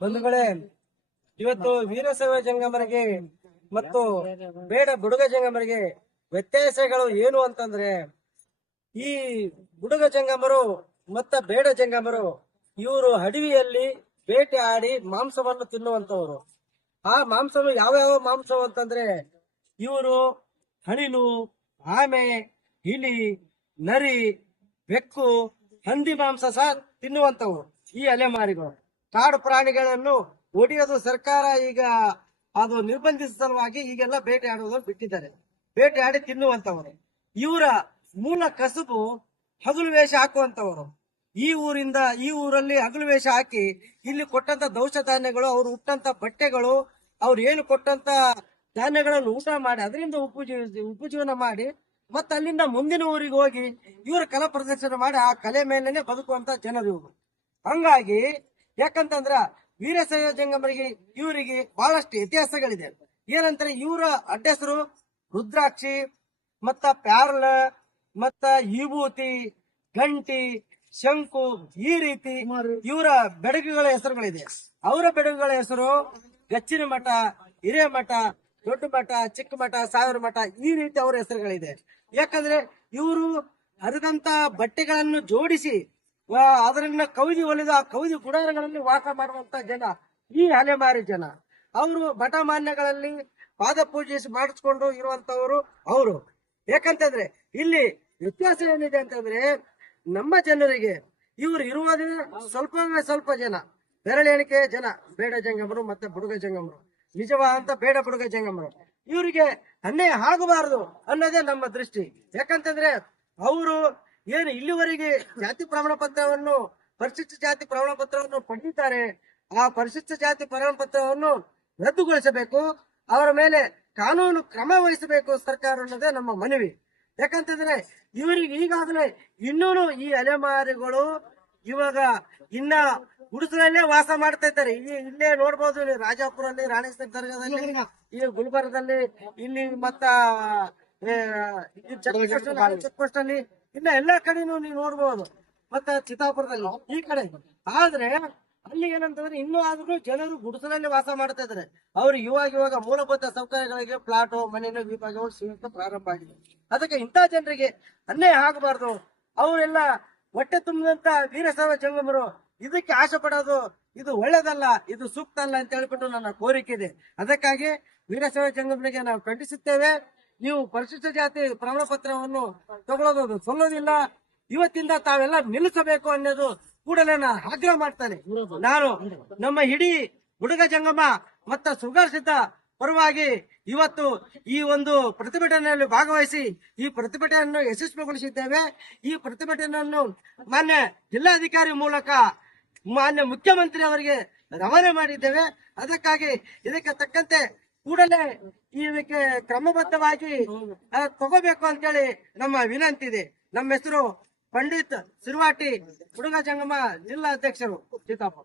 ಬಂಧುಗಳೇ, ಇವತ್ತು ವೀರಶೈವ ಜಂಗಮರಿಗೆ ಮತ್ತು ಬೇಡ ಬುಡುಗ ಜಂಗಮರಿಗೆ ವ್ಯತ್ಯಾಸಗಳು ಏನು ಅಂತಂದ್ರೆ, ಈ ಬುಡುಗ ಜಂಗಮರು ಮತ್ತ ಬೇಡ ಜಂಗಮರು ಇವರು ಅಡವಿಯಲ್ಲಿ ಬೇಟೆ ಆಡಿ ಮಾಂಸವನ್ನು ತಿನ್ನುವಂತವರು. ಆ ಮಾಂಸವು ಯಾವ ಮಾಂಸವು ಅಂತಂದ್ರೆ, ಇವರು ಹಣಿಲು, ಆಮೆ, ಇಲಿ, ನರಿ, ಬೆಕ್ಕು, ಹಂದಿ ಮಾಂಸ ಸಹ ತಿನ್ನುವಂತವು ಈ ಅಲೆಮಾರಿಗಳು. ಕಾಡು ಪ್ರಾಣಿಗಳನ್ನು ಒಡೆಯೋದು ಸರ್ಕಾರ ಈಗ ಅದು ನಿರ್ಬಂಧಿಸಿದ ಸಲುವಾಗಿ ಈಗೆಲ್ಲ ಬೇಟೆ ಆಡುವುದನ್ನು ಬಿಟ್ಟಿದ್ದಾರೆ. ಬೇಟೆ ಆಡಿ ತಿನ್ನುವಂತವರು. ಇವರ ಮೂಲ ಕಸುಬು ಹಗಲು ವೇಷ ಹಾಕುವಂತವರು. ಈ ಊರಿಂದ ಈ ಊರಲ್ಲಿ ಹಗಲು ವೇಷ ಹಾಕಿ ಇಲ್ಲಿ ಕೊಟ್ಟಂತ ದವಸ ಧಾನ್ಯಗಳು, ಅವ್ರು ಹುಟ್ಟಂತ ಬಟ್ಟೆಗಳು, ಅವ್ರು ಏನು ಕೊಟ್ಟಂತ ಧಾನ್ಯಗಳನ್ನು ಊಟ ಮಾಡಿ ಅದರಿಂದ ಉಪಜೀವನ ಮಾಡಿ ಮತ್ತೆ ಅಲ್ಲಿಂದ ಮುಂದಿನ ಊರಿಗೆ ಹೋಗಿ ಇವರ ಕಲಾ ಪ್ರದರ್ಶನ ಮಾಡಿ ಆ ಕಲೆ ಮೇಲೇನೆ ಬದುಕುವಂತ ಜನರು ಇವರು. ಹಂಗಾಗಿ ಯಾಕಂತಂದ್ರ ವೀರಶೈವ ಜಂಗಮರಿಗೆ ಇವರಿಗೆ ಬಹಳಷ್ಟು ಇತಿಹಾಸಗಳಿದೆ. ಏನಂದ್ರೆ ಇವರ ಅಡ್ಡೆಸರು ರುದ್ರಾಕ್ಷಿ, ಮತ್ತ ಪ್ಯಾರ್ಲ, ಮತ್ತ ವಿಭೂತಿ, ಗಂಟಿ, ಶಂಕು, ಈ ರೀತಿ ಇವರ ಬೆಡಗುಗಳ ಹೆಸರುಗಳಿದೆ. ಅವರ ಬೆಡಗುಗಳ ಹೆಸರು ಗಚ್ಚಿನ ಮಠ, ಹಿರೇಮಠ, ದೊಡ್ಡ ಮಠ, ಚಿಕ್ಕ ಮಠ, ಸಾವಿರ ಮಠ, ಈ ರೀತಿ ಅವರ ಹೆಸರುಗಳಿದೆ. ಯಾಕಂದ್ರೆ ಇವರು ಹರಿದಂತ ಬಟ್ಟೆಗಳನ್ನು ಜೋಡಿಸಿ ಅದರನ್ನ ಕವಿದಿ ಹೊಲಿದ ಆ ಕವಿದಿ ಗುಡಾರಗಳಲ್ಲಿ ವಾಸ ಮಾಡುವಂತ ಜನ ಈ ಅಲೆಮಾರಿ ಜನ. ಅವರು ಮಠ ಮಾನ್ಯಗಳಲ್ಲಿ ಪಾದ ಪೂಜೆ ಮಾಡಿಸ್ಕೊಂಡು ಇರುವಂತವರು ಅವರು. ಯಾಕಂತಂದ್ರೆ ಇಲ್ಲಿ ವ್ಯತ್ಯಾಸ ಏನಿದೆ ಅಂತಂದ್ರೆ, ನಮ್ಮ ಜನರಿಗೆ ಇವರು ಇರುವುದೇ ಸ್ವಲ್ಪ ಜನ, ಬೆರಳೆಣಿಕೆ ಜನ ಬೇಡ ಜಂಗಮರು ಮತ್ತೆ ಬುಡುಗ ಜಂಗಮರು, ನಿಜವಾದಂತ ಬೇಡ ಬುಡುಗ ಜಂಗಮರು. ಇವರಿಗೆ ಅನ್ಯಾಯ ಆಗಬಾರದು ಅನ್ನೋದೇ ನಮ್ಮ ದೃಷ್ಟಿ. ಯಾಕಂತಂದ್ರೆ ಅವರು ಏನು ಇಲ್ಲಿವರೆಗೆ ಜಾತಿ ಪ್ರಮಾಣ ಪತ್ರವನ್ನು, ಪರಿಶಿಷ್ಟ ಜಾತಿ ಪ್ರಮಾಣ ಪತ್ರವನ್ನು ಪಡೆದಿದ್ದಾರೆ. ಆ ಪರಿಶಿಷ್ಟ ಜಾತಿ ಪ್ರಮಾಣ ಪತ್ರವನ್ನು ರದ್ದುಗೊಳಿಸಬೇಕು, ಅವರ ಮೇಲೆ ಕಾನೂನು ಕ್ರಮ ವಹಿಸಬೇಕು ಸರ್ಕಾರ ಅನ್ನೋದೇ ನಮ್ಮ ಮನವಿ. ಯಾಕಂತಂದ್ರೆ ಇವರಿಗೆ ಈಗಾಗಲೇ ಇನ್ನೂ ಈ ಅಲೆಮಾರಿಗಳು ಇವಾಗ ಇನ್ನ ಗುಡಿಸಲಲ್ಲೇ ವಾಸ ಮಾಡ್ತಾ ಇದ್ದಾರೆ. ಇಲ್ಲೇ ನೋಡ್ಬೋದು, ರಾಜಾಪುರಲ್ಲಿ, ರಾಣೇಶ್ವರ ದರ್ಗಾದಲ್ಲಿ, ಈ ಗುಲ್ಬರ್ಗದಲ್ಲಿ, ಇಲ್ಲಿ ಮತ್ತ ಚೆಕ್ ಪೋಸ್ಟ್ ಅಲ್ಲಿ, ಇನ್ನ ಎಲ್ಲಾ ಕಡೆನೂ ನೀವು ನೋಡ್ಬೋದು, ಮತ್ತ ಚಿತ್ತಾಪುರದಲ್ಲಿ ಈ ಕಡೆ. ಆದ್ರೆ ಅಲ್ಲಿ ಏನಂತಂದ್ರೆ ಇನ್ನೂ ಆದ್ರೂ ಜನರು ಗುಡಿಸಲಲ್ಲಿ ವಾಸ ಮಾಡ್ತಾ ಇದ್ದಾರೆ. ಅವ್ರು ಇವಾಗ ಮೂಲಭೂತ ಸೌಕರ್ಯಗಳಿಗೆ ಪ್ಲಾಟು, ಮನೆಯನ್ನು, ವಿಭಾಗಗಳು ಸಿಗುತ್ತ ಪ್ರಾರಂಭ ಆಗಿದೆ. ಅದಕ್ಕೆ ಇಂಥ ಜನರಿಗೆ ಅನ್ಯಾಯ ಆಗಬಾರ್ದು. ಅವರೆಲ್ಲ ಹೊಟ್ಟೆ ತುಂಬಿದಂತ ವೀರಶೈವ ಜಂಗಮರು ಇದಕ್ಕೆ ಆಶೆ ಪಡೋದು ಇದು ಒಳ್ಳೇದಲ್ಲ, ಇದು ಸೂಕ್ತ ಅಲ್ಲ ಅಂತ ಹೇಳ್ಬಿಟ್ಟು ನನ್ನ ಕೋರಿಕೆ ಇದೆ. ಅದಕ್ಕಾಗಿ ವೀರಶೈವ ಜಂಗಮರಿಗೆ ನಾವು ಖಂಡಿಸುತ್ತೇವೆ. ನೀವು ಪರಿಶಿಷ್ಟ ಜಾತಿ ಪ್ರಮಾಣ ಪತ್ರವನ್ನು ತಗೊಳ್ಳೋದು ಸಲ್ಲೋದಿಲ್ಲ. ಇವತ್ತಿಂದ ತಾವೆಲ್ಲ ನಿಲ್ಲಿಸಬೇಕು ಅನ್ನೋದು ಕೂಡಲೇ ನಾನು ಆಗ್ರಹ ಮಾಡ್ತಾನೆ. ನಾನು ನಮ್ಮ ಇಡೀ ಬುಡುಗ ಜಂಗಮ ಮತ್ತು ಸುಗರ್ಸಿದ್ದ ಪರವಾಗಿ ಇವತ್ತು ಈ ಒಂದು ಪ್ರತಿಭಟನೆಯಲ್ಲಿ ಭಾಗವಹಿಸಿ ಈ ಪ್ರತಿಭಟನೆಯನ್ನು ಯಶಸ್ವಿಗೊಳಿಸಿದ್ದೇವೆ. ಈ ಪ್ರತಿಭಟನೆಯನ್ನು ಮಾನ್ಯ ಜಿಲ್ಲಾಧಿಕಾರಿ ಮೂಲಕ ಮಾನ್ಯ ಮುಖ್ಯಮಂತ್ರಿ ಅವರಿಗೆ ರವಾನೆ ಮಾಡಿದ್ದೇವೆ. ಅದಕ್ಕಾಗಿ ಇದಕ್ಕೆ ತಕ್ಕಂತೆ ಕೂಡಲೇ ಇದಕ್ಕೆ ಕ್ರಮಬದ್ಧವಾಗಿ ತಗೋಬೇಕು ಅಂತೇಳಿ ನಮ್ಮ ವಿನಂತಿ ಇದೆ. ನಮ್ಮ ಹೆಸರು ಪಂಡಿತ್ ಸಿರ್ವಾಟಿ, ಬುಡುಗ ಜಂಗಮ ಜಿಲ್ಲಾ ಅಧ್ಯಕ್ಷರು, ಚಿತ್ತಾಪುರ.